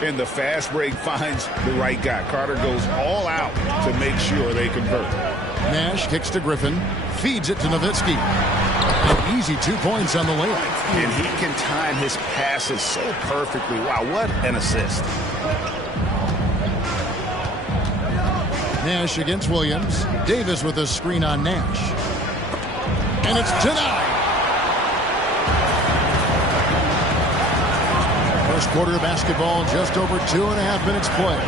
And the fast break finds the right guy. Carter goes all out to make sure they convert. Nash kicks to Griffin, feeds it to Nowitzki. An easy 2 points on the layup. And he can time his passes so perfectly. Wow, what an assist. Nash against Williams. Davis with a screen on Nash. And it's denied. First quarter of basketball, just over 2.5 minutes play.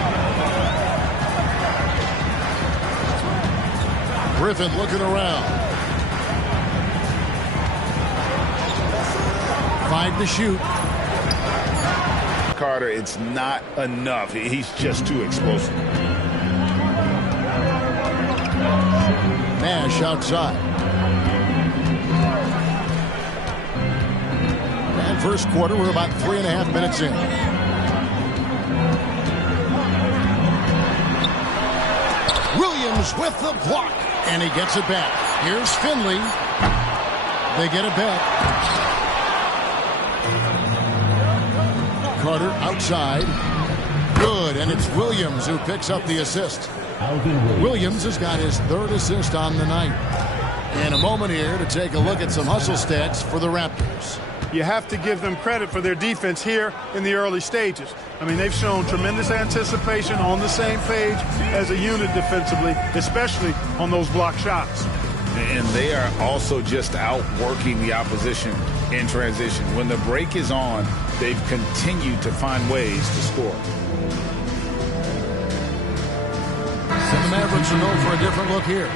Griffin looking around. 5 to shoot. Carter, it's not enough. He's just too explosive. Nash outside. And first quarter, we're about 3.5 minutes in. Williams with the block. And he gets it back. Here's Finley. They get it back. Carter outside. Good, and it's Williams who picks up the assist. Williams has got his 3rd assist on the night. And a moment here to take a look at some hustle stats for the Raptors. You have to give them credit for their defense here in the early stages. I mean, they've shown tremendous anticipation, on the same page as a unit defensively, especially on those block shots. And they are also just outworking the opposition in transition. When the break is on, they've continued to find ways to score. And the Mavericks are known for a different look here.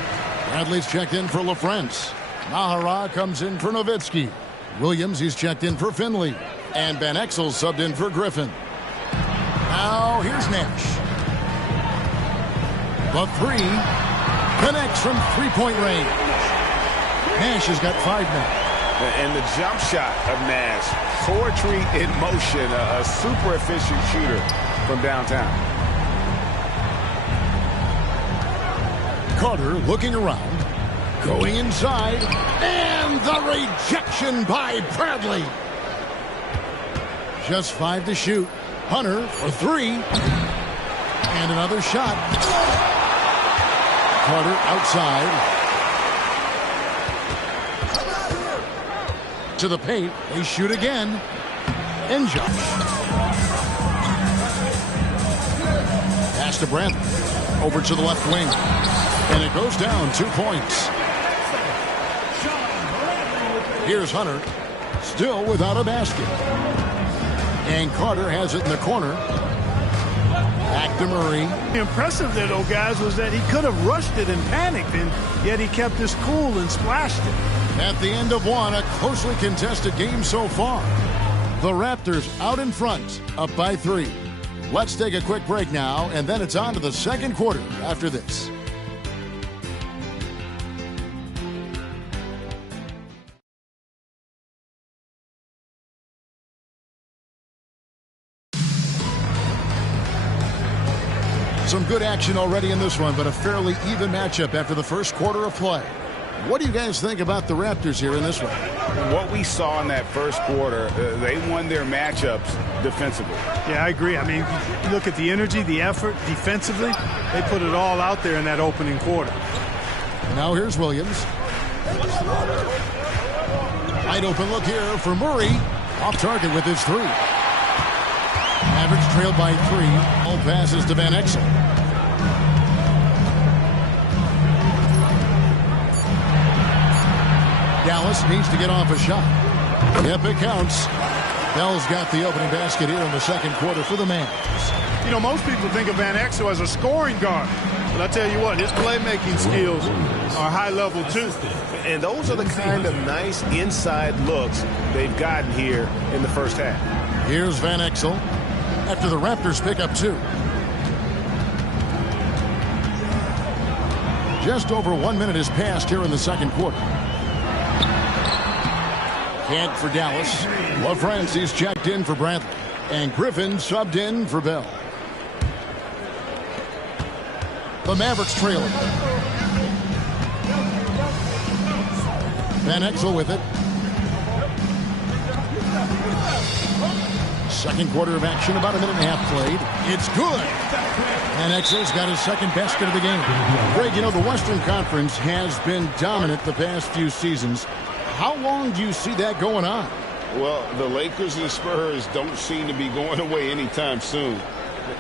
Bradley's checked in for LaFrance. Nahara comes in for Nowitzki. Williams, he's checked in for Finley. And Van Exel subbed in for Griffin. Now here's Nash. The 3 connects from three-point range. Nash has got 5 now. And the jump shot of Nash, poetry in motion, a super efficient shooter from downtown. Carter looking around, going inside, and the rejection by Bradley. Just 5 to shoot. Hunter for 3. And another shot. Carter outside. To the paint. They shoot again. And Josh. Pass to Bradley. Over to the left wing. And it goes down 2 points. Here's Hunter. Still without a basket. And Carter has it in the corner. Back to Murray. The impressive there, though, guys, was that he could have rushed it and panicked, and yet he kept his cool and splashed it. At the end of one, a closely contested game so far. The Raptors out in front, up by 3. Let's take a quick break now, and then it's on to the second quarter after this. Some good action already in this one, but a fairly even matchup after the first quarter of play. What do you guys think about the Raptors here in this one? What we saw in that first quarter, they won their matchups defensively. Yeah, I agree. I mean, you look at the energy, the effort defensively, they put it all out there in that opening quarter. Now here's Williams. Wide open look here for Murray. Off target with his 3. Mavericks trailed by 3. All passes to Van Exel. Dallas needs to get off a shot. Yep, it counts. Bell's got the opening basket here in the second quarter for the Mavs. You know, most people think of Van Exel as a scoring guard. But I tell you what, his playmaking skills are high level too. And those are the kind of nice inside looks they've gotten here in the first half. Here's Van Exel after the Raptors pick up 2. Just over 1 minute has passed here in the second quarter. Can't for Dallas. LaFrance is checked in for Bradley. And Griffin subbed in for Bell. The Mavericks trailing. Van Exel with it. Second quarter of action, about a minute and a half played. It's good. And Exel's got his second basket of the game. Greg, you know, the Western Conference has been dominant the past few seasons. How long do you see that going on? Well, the Lakers and Spurs don't seem to be going away anytime soon.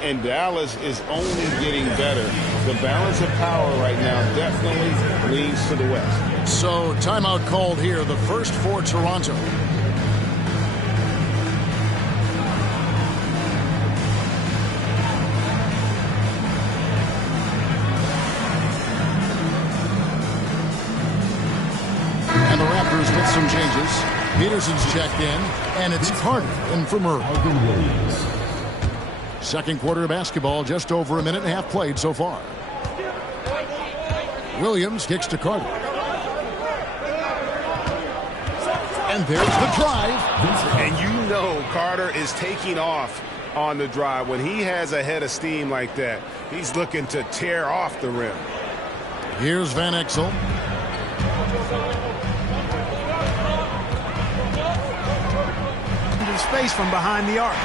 And Dallas is only getting better. The balance of power right now definitely leans to the West. So, timeout called here, the first for Toronto. And the Raptors with some changes. Peterson's checked in, and it's Carter in for Murray. Second quarter of basketball, just over a minute and a half played so far. Williams kicks to Carter. And there's the drive. And you know Carter is taking off on the drive. When he has a head of steam like that, he's looking to tear off the rim. Here's Van Exel. Space from behind the arc.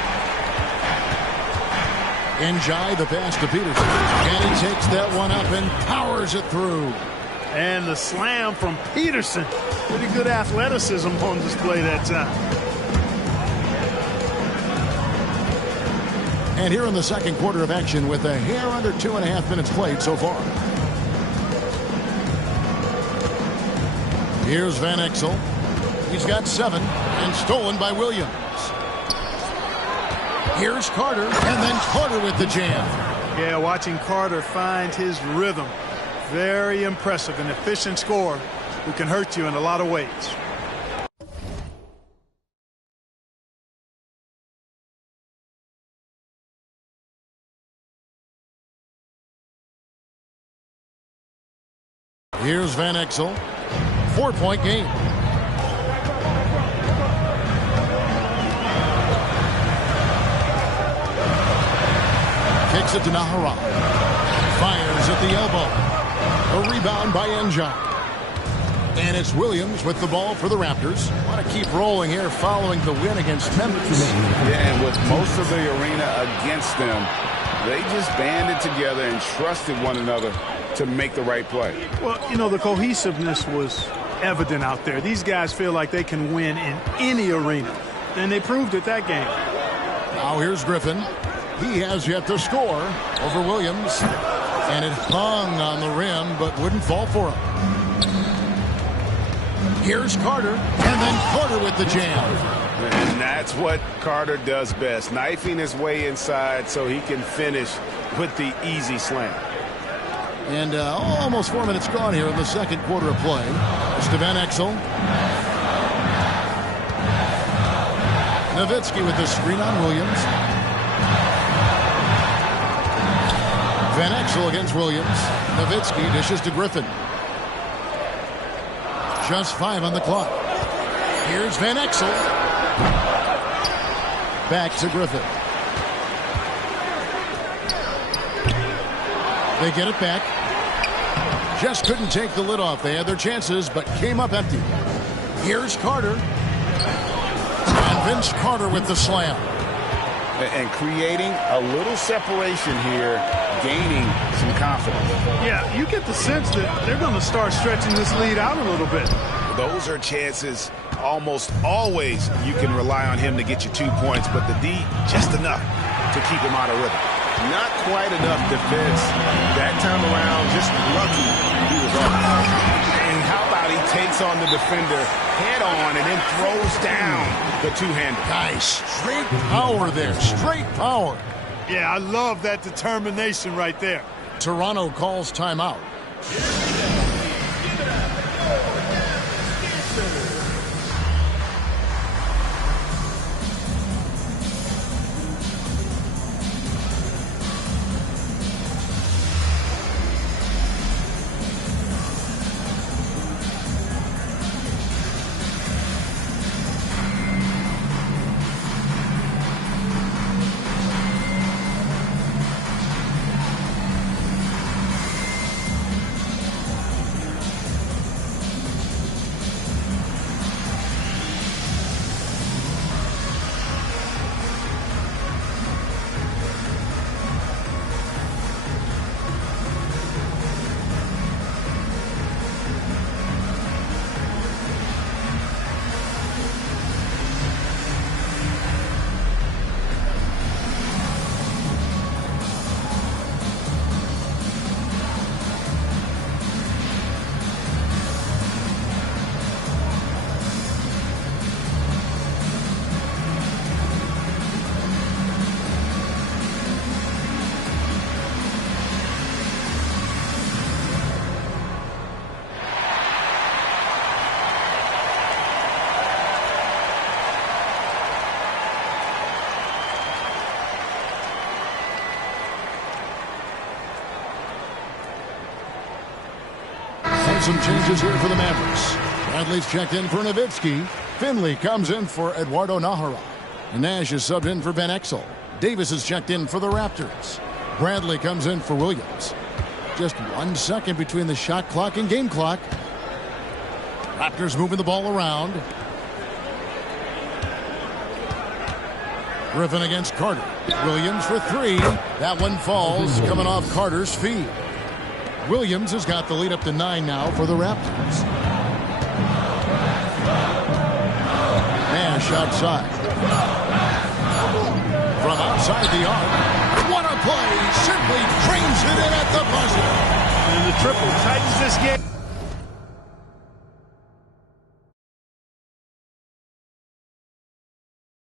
Njai, the pass to Peterson. And he takes that one up and powers it through. And the slam from Peterson. Pretty good athleticism on display that time. And here in the second quarter of action with a hair under 2.5 minutes played so far. Here's Van Exel. He's got 7 and stolen by Williams. Here's Carter, and then Carter with the jam. Yeah, watching Carter find his rhythm. Very impressive, an efficient scorer who can hurt you in a lot of ways. Here's Van Exel. 4-point game. Kicks it to Nahara. Fires at the elbow. A rebound by Njai. And it's Williams with the ball for the Raptors. Want to keep rolling here following the win against Memphis. Yeah, and with most of the arena against them, they just banded together and trusted one another to make the right play. Well, you know, the cohesiveness was evident out there. These guys feel like they can win in any arena, and they proved it that game. Now here's Griffin. He has yet to score over Williams, and it hung on the rim but wouldn't fall for him. Here's Carter, and then Carter with the jam. And that's what Carter does best, knifing his way inside so he can finish with the easy slam. And almost 4 minutes gone here in the second quarter of play. It's to Van Exel. Nowitzki with the screen on Williams. Van Exel against Williams. Nowitzki dishes to Griffin. Just 5 on the clock. Here's Van Exel. Back to Griffin. They get it back. Just couldn't take the lid off. They had their chances, but came up empty. Here's Carter. And Vince Carter with the slam. And creating a little separation here, gaining some confidence. Yeah, you get the sense that they're going to start stretching this lead out a little bit. Those are chances. Almost always you can rely on him to get you 2 points, but the D, just enough to keep him out of rhythm. Not quite enough defense that time around. Just lucky he was off. And how about he takes on the defender head on and then throws down the two-hander. Nice. Straight power there. Straight power. Yeah, I love that determination right there. Toronto calls timeout. And some changes here for the Mavericks. Bradley's checked in for Nowitzki. Finley comes in for Eduardo Nahara. Nash is subbed in for Van Exel. Davis is checked in for the Raptors. Bradley comes in for Williams. Just 1 second between the shot clock and game clock. Raptors moving the ball around. Griffin against Carter. Williams for three. That one falls, coming off Carter's feet. Williams has got the lead up to 9 now for the Raptors. Nash outside. From outside the arc. What a play! Simply trains it in at the buzzer. And the triple tightens this game.